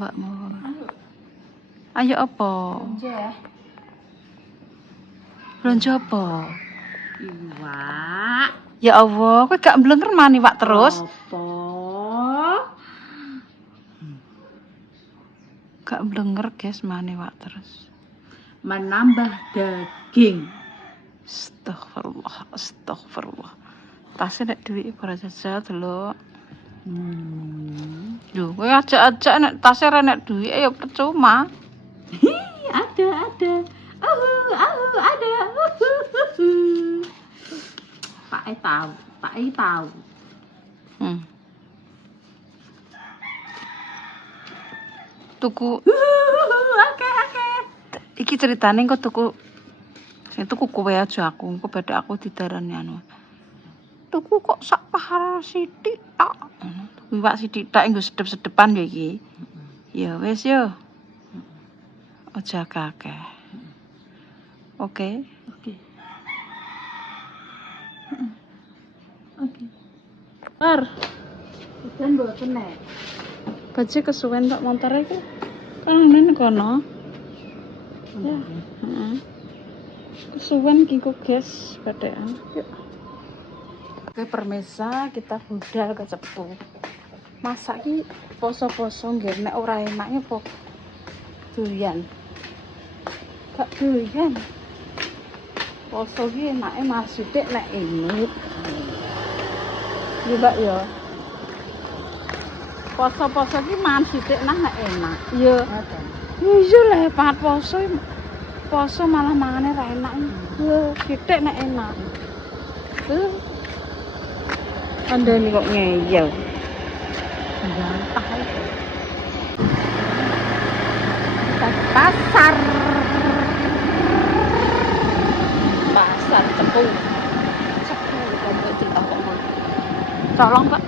mbakmu. Ayo apa? Belanja apa? Iwak. Ya Allah, kowe gak mblenger mani Wak terus. Apa? Gak mblenger guys mani Wak terus. Menambah daging. Astagfirullah, astagfirullah. Tasnya nek duit para jajal delok. Lho, kowe ajak-ajak nek tasnya ra nek duit ya percuma. Ada. Ada. Pak tahu. Tuku Oke. iki ceritane kok tuku sing tuku kowe aja aku, engko badhe aku didarani anu. Tuku kok sak pahar sithik tok. Tuku iwak sithik tok nggo sedep-sedepan ya iki. Ya wis yo. Aja akeh. Oke. Par. Kan mboten nek. Baje kesuwen tok montore iki. Kan ngene kono. Ya. Heeh. Kesuwen iki kok, guys, padhean. Yuk. Oke, permisa, kita budal ke Cepu. Masak iki poso-poso nggih nek ora enaknya apa doyan. Gak doyan. Poso iki enake mas sithik nek ini. Iya, Mbak ya. Poso-poso iki mangan sithik nah nek enak. Iya. Iya lah pangat poso. Poso malah mangane ra enak. Lho, sithik nek enak. Andane kok ngeyel. Gantah itu. Kita ke pasar. Pasar Cepu. Cepu kamu cerita kok. Tolong, Pak.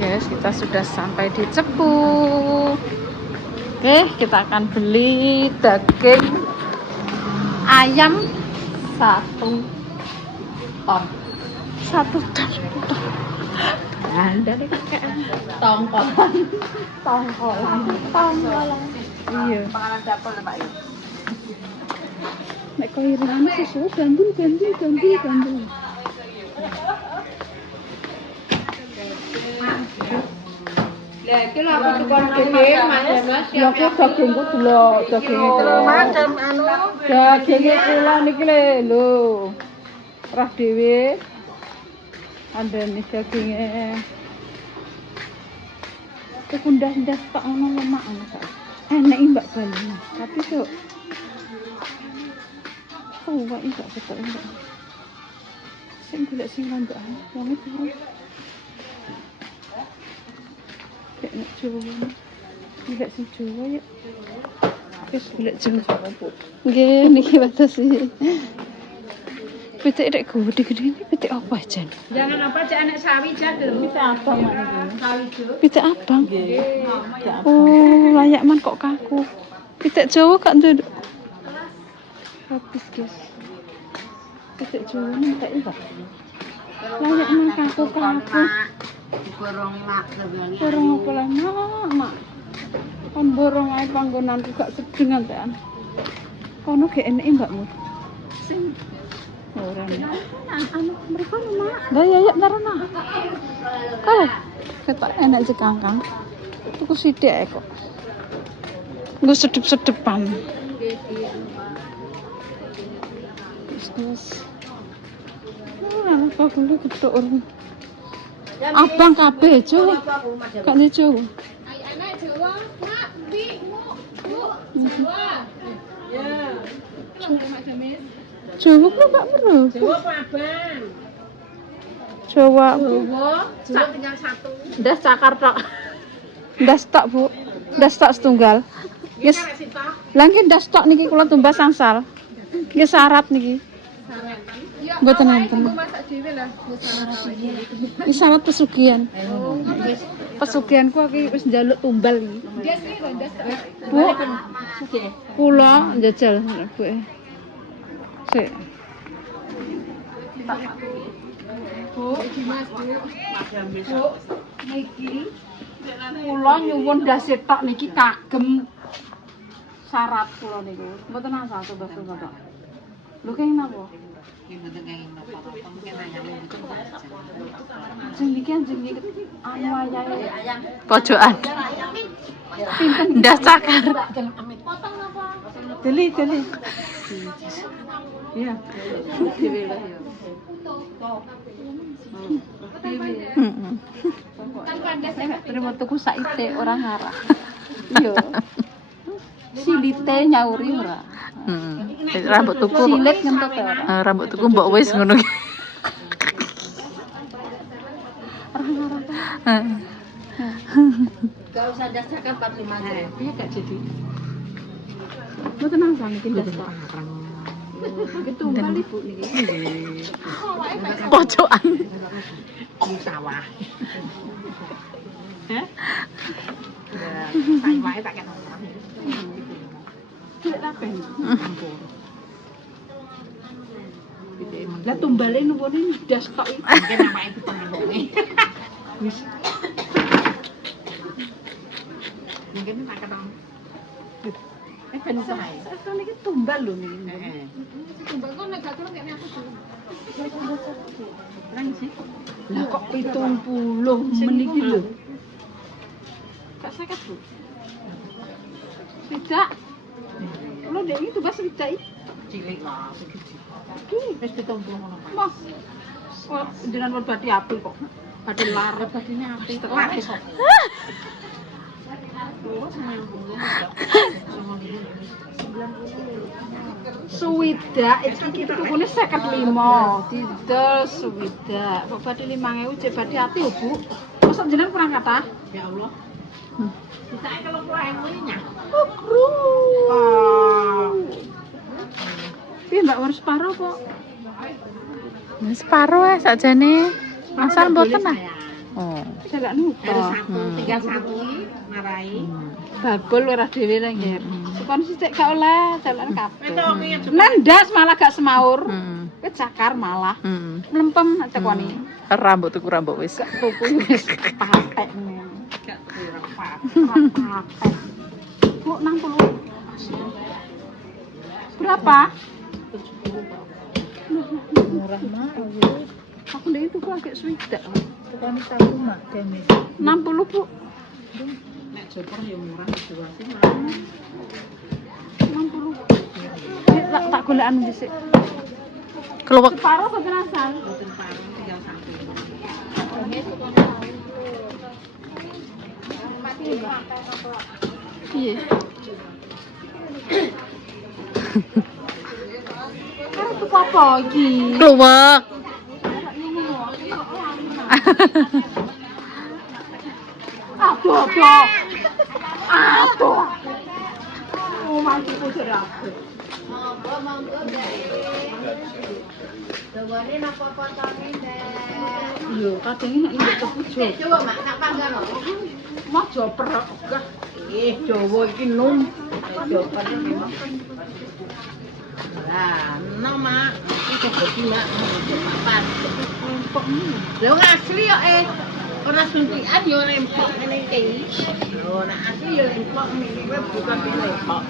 Guys, kita sudah sampai di Cepu. Oke, kita akan beli daging ayam 1 ton. 1 ton. Dari tongkolan. Iya. Panganan dapur Pak ya. Nek koyo irane sesuai gandul. Lah iki lho aku tukang dhewe Mas. Ya kok dagingku delok, daginge delok. Macam anu. Daginge kula niki lho. Rah dhewe. Andene daginge. Kekundas-ndas tok ngono lemak ngono sak. Enek Mbak Bali. Tapi kok wah iki gak ketok. Sing golek sing landok wong iki. Kayak nek Jawa. Golek sing Jawa ya. Wis golek Jawa. Nggih, niki batasi. Pitik rek gede-gede ini pitik apa jan? Jangan apa cek anak sawi jadul. Pitik abang sawi jo. Pitik abang. Nggih. Oh, layak man kok kaku. Pitik Jawa gak nduk. Habis, guys. Pitik Jawa nih tak iwak. Layak man kaku. Borong mak sebenarnya. Borong apa lah, Mak? Kon borong ae panggonanku gak sedeng antean. Kono gak eneke mbakmu. Sing Ora nih. anu mereka Mak. Lah ya ntarana. Ketok enak cekangkang. Tuku sithik ae kok. Nggo sedep-sedepan. Bisnis. Kok dulu ketok urung. Abang kabeh, Jawa. Gak ndek Jawa. Anak Jawa, Mak, Bi, Bu, Jawa. Ya. Mak Jamis. Jawa kok gak meru. Jawa apa abang? Jawa. Jawa tinggal 1. Ndas cakar tok. Ndas tok, Bu. Ndas tok setunggal. Yes. Lah nggih ndas tok niki kula tumbas angsal. Nggih syarat niki. Mboten enten. Masak dhewe lah. Iki syarat pesugihan. Pesugihanku iki wis njaluk tumbal iki. Ndas iki lho, ndas tok. Bu. Kula njajal Bu. Sik. Bu, iki Mas, Bu. Bu, niki kula nyuwun dasi tok niki kagem syarat kula niku. Mboten asal coba-coba tok. Lho kene napa? Anjing niki anu ayahe. Pojokan. Pinten Ndas cakar. Deli. Iya. Dewe lah ya. Heeh. Kan pandase nek terima tuku saite ora ngarah. Iya. Silite nyauri ora. Heeh. Rambut tuku Silit ngentut ora. rambut tuku mbok wis ngono ki. Gak usah dasarkan 45 iya gak jadi. Mboten asal niki das tok. Ketumbal Ibu niki. Pojokan. Di sawah. Heh? Ya, saiki wae tak kena. Tidak apa lah tumbale nuwune das tok iki. Mungkin awake iki penangone. Wis. Mungkin tak kena. Ben sae. Saya niki tumbal lho niki. Heeh. Tumbal kok nek gak kena nek aku dulu. Nang sih. Lah kok 70 meniki lho. Gak sakit, Bu. Tidak. Lo dek ini tugas tidak iki. Cilik lah, segede. Iki wis 70 ngono, Pak. Mas. Kok jenengan berbadi api kok. Badhe lar badine api tekan iso. Suwidak iki tukune 55. Didol suwidak. Kok badhe 5.000 jek badhe ati lho, Bu. Masa jenengan kurang kata? Ya Allah. Ditake kalau 20.000 iki nyah. Oh, kru. Piye Mbak harus separuh kok? Separo ae sakjane. Masal mboten ah. Oh. Saya gak lupa. Tinggal satu marai. Babol ora dhewe nang nggih. Sukon sithik gak oleh, jalan kabeh. Nendas malah gak semaur. Kowe cakar malah. Mlempem cekoni. Rambut tuku rambut wis. Tuku wis patek ngene. Gak patek. Bu 60. Berapa? Murah mah. Aku ndek itu kok agak swidak. Tukang tahu mak kene. 60, Bu. Nek joper ya murah jual sih. 60. Tak golek anu dhisik. Keluwek. Separo apa asal? Boten parung tinggal satu. Iya. Karo tuku apa iki? Keluwek. Aduh. Oh, mantuku jeraku. Dawane napa potone, Dek? Yo, kadang nek iki tuku Dek, coba Mak, nak panggang lho. mah joper ogah. Jawa iki num. Joper memang. Lah, no Mak, iki dadi Mak, papan. Kok ngono? Lho asli kok ora suntikan yo rempok ngene iki. Lho, nek asli yo rempok ngene kuwi bukan rempok.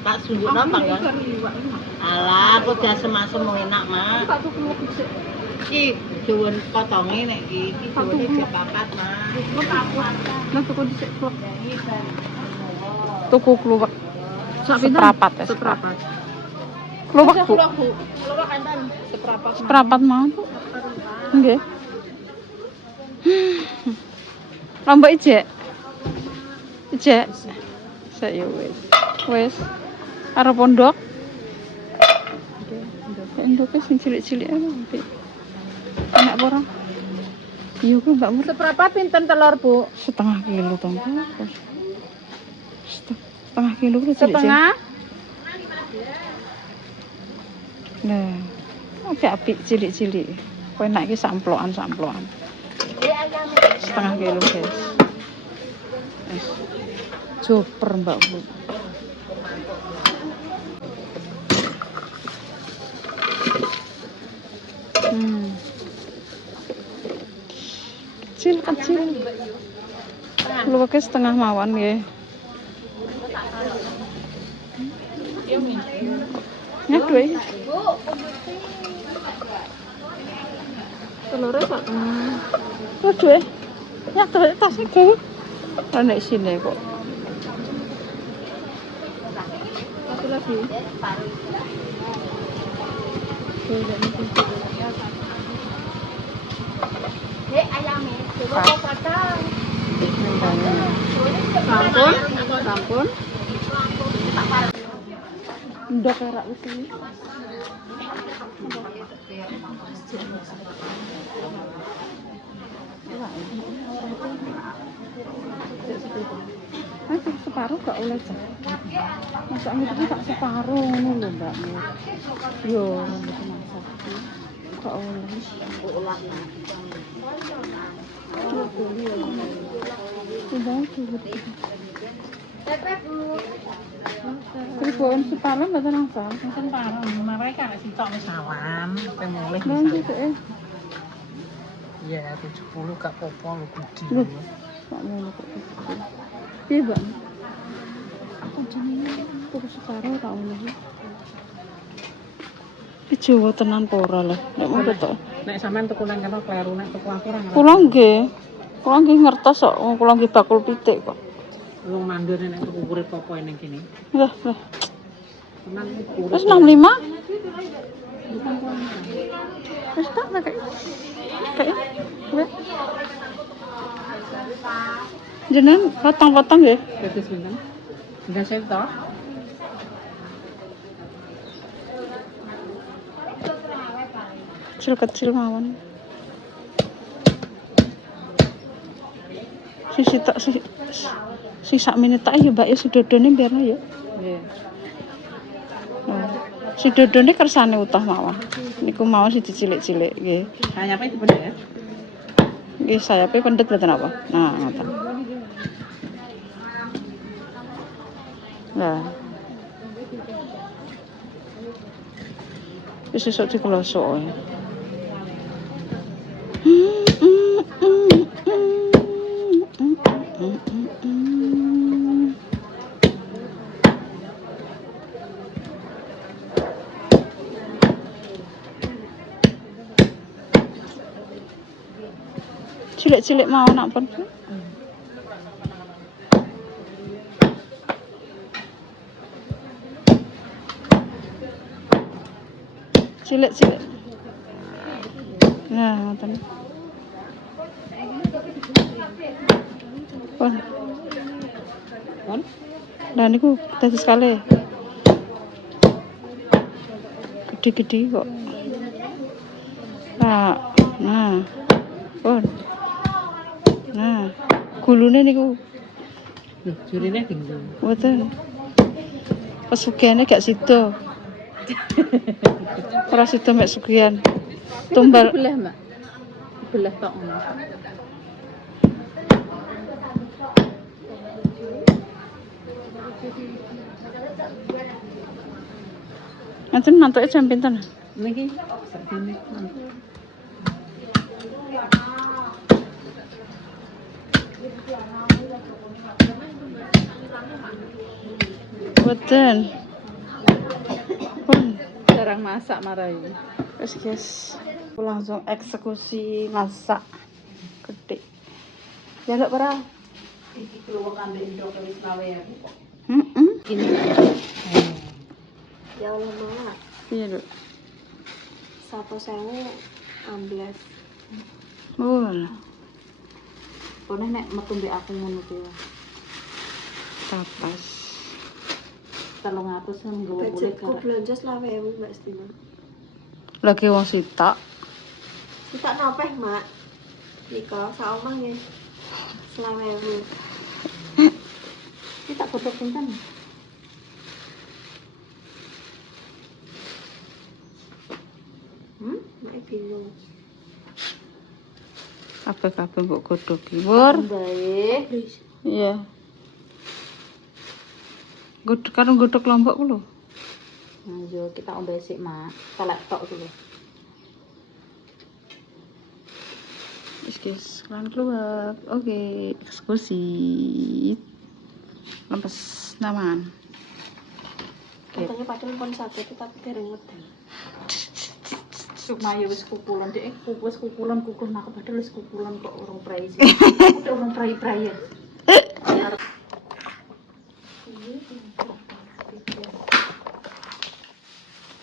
Tak sunjuk napa kan? Alah, aku udah semasem enak, Mak. Tak tuku dhisik. Iki dawan potonge nek iki dawane dipapat, Mak. Lah tuku dhisik kok. Tuku keluwek. Sak pinten? Seprapat ya. Seprapat. Keluwek, Bu. Keluwek enten seprapat. Seprapat mau, Bu. Nggih. Lombok ijek. Ijek. Saya wis. Karo pondok. Pondoknya sing cilik-cilik ae. Enak apa ora? Iya ku Mbak Mur. Seprapat pinten telur, Bu? Setengah kilo tong. Setengah kilo ku cilik-cilik. Setengah. Nah, apik cilik-cilik. Kowe enak iki samplokan. Setengah kilo, guys. Wis. Joper Mbak Bu. Kecil. Lu pakai setengah mawon nggih. Nyatu ya. Telurnya kok lucu ya. Nyatu ya tasnya kok. Ada di sini kok. Satu lagi. Sampun. Udah perak itu. Separuh gak oleh cah. Masak itu tak separuh ngono lho Mbak. Yo, gitu masak. Gak oleh. Ribuan separuh mboten asal. Mungkin parang marah kan sitok wis awan, pemulih Lah bisa. gitu eh. Iya, 70 gak apa-apa lho gede. Loh, kok ngono kok. Piye, Bang? Pancene tuku separuh ra oleh. Iki Jawa tenan apa ora lah. Nek mau tok. Nek sampean tuku nang kene kleru nek tuku aku ora ngerti. Kula nggih ngertos kok. Kula nggih bakul pitik kok. Wong mandur nek tuku urip apa ning kene. Lah. Tenan urip. Wis 65. Wis tak kayak. Jenengan potong-potong nggih. Dadi sinten? Enggak seto. Kecil mawon. Si sak menit tak ya Mbak ya sidodone biarno ya. Nggih. Sidodone kersane utah mawon. Niku mawon siji cilik-cilik nggih. Sayape dipendhet ya? Nggih sayape pendet mboten apa. Nah, ngoten. Nah. Wis sesuk dikelosok ya. Cilik-cilik mau nak pun. Cilik-cilik. Nah, ngoten. Pun? Lah niku dadi sekali. Gede-gede kok. Nah. Pun. Nah, gulune niku Lho, jurine tinggi. mboten. Pesugihannya gak sida. Ora sida mek sugihan. Tumbal Belah, Mbak. Belah tok ngono. Nanti nantoke jam pinten? Niki sakjane. Boten. Pun Jarang masak marai. wis guys. Langsung eksekusi masak gede. Jaluk ora? Iki keluwek ambek ndok wis lawe aku. Gini. Ya Allah Mak, Iya, Duk. 1.000 amblas. Oh, lah. Pone nek metu mbek aku ngono kuwi. Tapas. 300 kan nggowo boleh Budgetku belanja selawe Mbak Stina. Lagi wong sitak. Kita nopeh Mak. Nika sak omah nggih. Selawe. Kita godhog pinten? Mak bingung. Kabeh-kabeh mbok godhogi. Wur. Bae. Iya. Godhog karo godhog lombok ku lho. Nah, yo kita ombe sik, Mak. Telek tok ku lho. Guys, kalian keluar. Oke, eksekusi. Lepas naman. Katanya padahal pun sakit tapi dereng ngeden. Sukma ya wis kukulan dek, wis kukulan aku padahal wis kukulan kok urung prai. Udah urung prai-prai ya.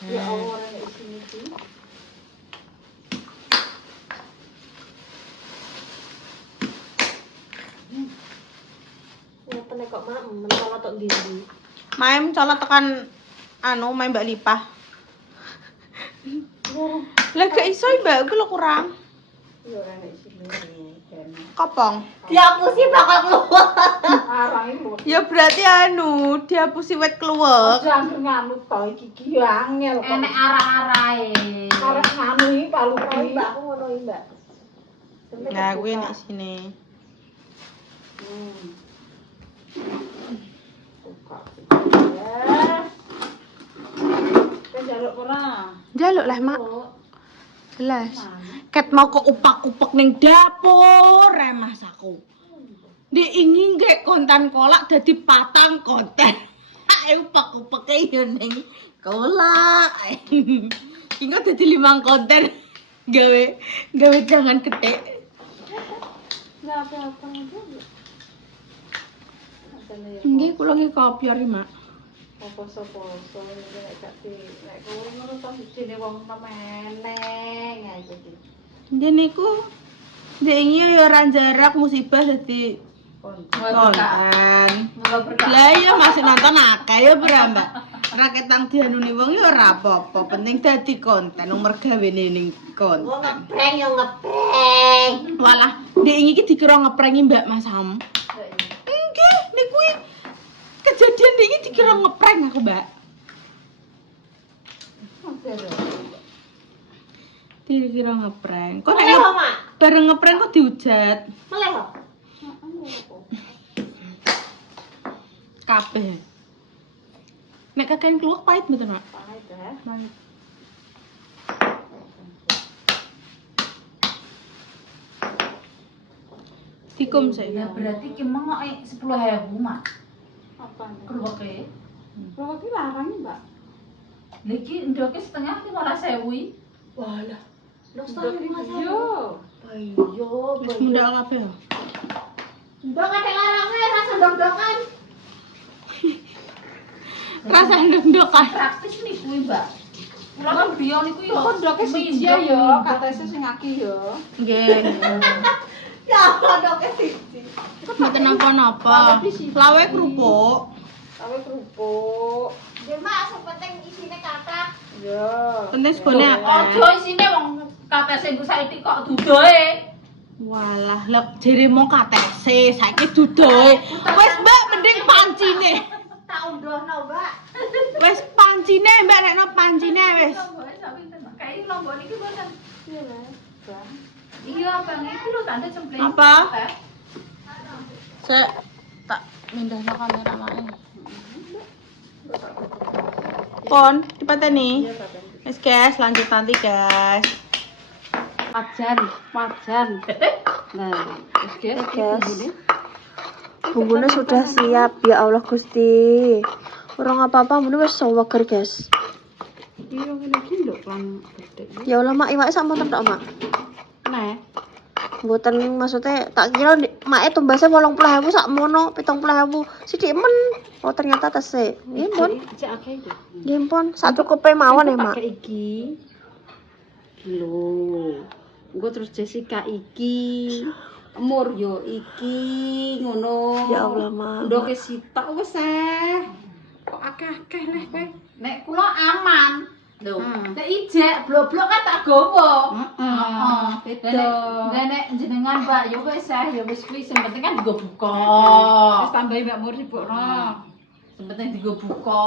Ya Allah, orang di sini sih. Nyata kok mak mencolot tok ndi. Main colot tekan main Mbak Lipah. Lah gak iso Mbak, aku lo kurang. Ya ora nek sini kan. Kopong. Dihapusi bakal keluar. Arang iki. Ya berarti dihapusi wet keluar. Jangan nganu to iki angel kok. Enek arah-arahe. Arek nganu iki palu iki. Mbak, aku ngono iki, Mbak. Nah, gue nek sini. Buka. Ya. Jaluk ora. Jaluk lah, Mak. Jelas. Ket mau ke upak-upak ning dapur Mas aku. Dia ingin gak konten kolak dadi patang konten. Ae upak-upak yo ning kolak. Ingat dadi 5 konten. Gawe jangan ketek. Enggak apa-apa aja. Nggih kula nggih kopior iki, Mak. Poso-poso nek gak nek kowe ngono to sijine wong meneng ae iki. Dia niku ingin ya ora jarak musibah dadi konten. Lah iya masih nonton akeh ya Mbak. Raketang dianuni wong ya ora apa-apa, penting dadi konten, nomor gawene ning Wong konten. ngeprank yo ngeprank. Walah, ndek iki dikira ngepranki Mbak Mas Ham. Nggih, niku kejadian ndek iki dikira ngeprank aku, Mbak. Dikira ngeprank. Kok Meleh kok, Mak. bareng ngeprank kok dihujat. Meleh kok. Kabeh. Nek kakek keluar pahit betul, Mak. Pahit ya. Pahit. Tikum saya. Ya berarti ki mengok 10.000, Mak. Apa? Keluweke. Kalau iki larang, Mbak. Niki ndoke setengah 15.000. Walah. Lho setengah 5.000. Yo. Ayo, Wis mundak kabeh. Ndok ada larangnya rasa ndok-ndokan. Rasa ndok-ndokan. Praktis niku, Mbak. Kula kan biyen niku yo. Kok ndoke siji yo, katese sing aki yo. Nggih. Ya Allah, ndoke siji. Mboten napa-napa. Lawe kerupuk. Kawe kerupuk. Ya Mak, sing penting isine kathah. Yo. Penting segone akeh. Ojo isine wong kathah sing saiki kok dudoe. Walah, lek jeremo katese, saiki dudoe. Wis Mbak, mending pancine. Tak undohno, Mbak. Wis pancine, Mbak, rekno pancine wis. Lomboke sak pinten, Mak? Kayak lombok niki boten. Iya lah. Bang. Iya, Bang, iki lho tanda cemplung. Apa? Sek tak mindahno kamera mae. Pon, dipateni. Wis guys, lanjut nanti guys. Wajan. Nah, wis guys. Bumbunya sudah siap, ya Allah Gusti. Orang apa-apa bumbunya wis seger, guys. Iya ngene iki lho kan gede. Ya Allah Mak, iwake sak monten tok, Mak. Nah, Mboten maksudnya tak kira make tumbasnya 80.000 sak mono 70.000. Sithik men. Oh ternyata tese. Nggih, Pon. cek akeh iki. Nggih, Pon. Sak cukupe mawon ya, Mak. Pakai iki. Lho. Engko terus Jessica iki. Mur yo iki ngono. Ya Allah, Mak. Ndoke sitok wis kok akeh-akeh leh kowe. Nek kula aman. Lho, Hmm. nek ijek blok-blok kan tak gowo. Heeh. Beda. Nek jenengan Mbak ya wis kuwi sing penting kan digo buka. Wis tambahi Mbak Mur sibukno. Sing penting digo buka.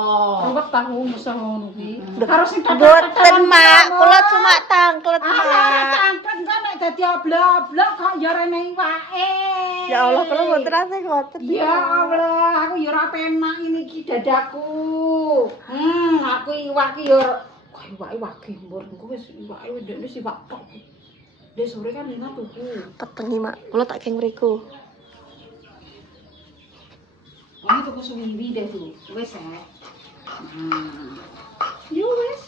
Ruwet tahu musuh ngono kuwi. Harus sing Mboten, Mak. Kula cuma tangklet, Ah, Mak. tangklet kok nek dadi oblok-oblok kok ya rene iwake. Ya Allah, kula mboten ate ngoten. Ya Allah, aku ya ora penak ini iki dadaku. Aku iwak iki ya kok iwake wage mbur engko wis iwake ndekne iwak tok. Dek sore kan Lina tuku. Petengi mak, kula tak geng mriku. Ini tuku suwiwi deh tuh. Wes ya. Yo wes.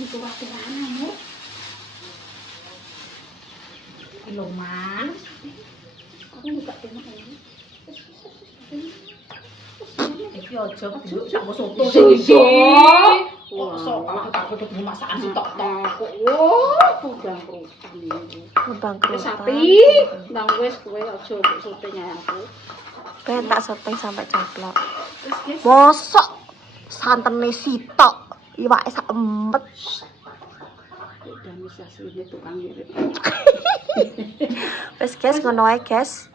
Itu waktu mana ya? Iloman. Aku buka tengok ini. Iki ojo Bu, Tak mau soto sih iki. Kok sok aku tuh masakan si tok-tok. Wah, udang kerutan ini. Bangkrut. Sapi, ndang wes kowe aja mbok sotenya aku. Pengen tak syuting sampai coplok. Wes guys. Mosok santene sitok, iwake sak empet. Udah bisa asline tukang ngirit. Wes guys, ngono wae guys.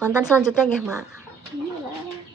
Konten selanjutnya nggih, Mak. Iya lah.